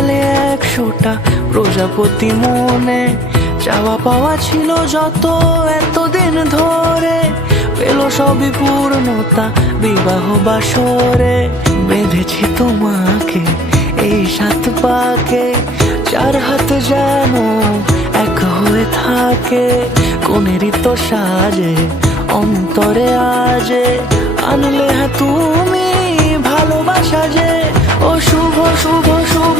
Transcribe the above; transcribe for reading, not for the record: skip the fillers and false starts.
গেলে 100টা প্রজাপতি মনে, চাওয়া পাওয়া ছিল যত এতদিন ধরে, পেল সবই পূর্ণতা বিবাহ বাসরে। বেঁধেছি তোমাকে এই 7 পাকে, 4 হাত যেন এক হয়ে থাকে। কোনেরই তো সাজে অন্তরে আজে, আনলে হ্যাঁ তুমি ভালোবাসা যে। ও শুভ শুভ শুভ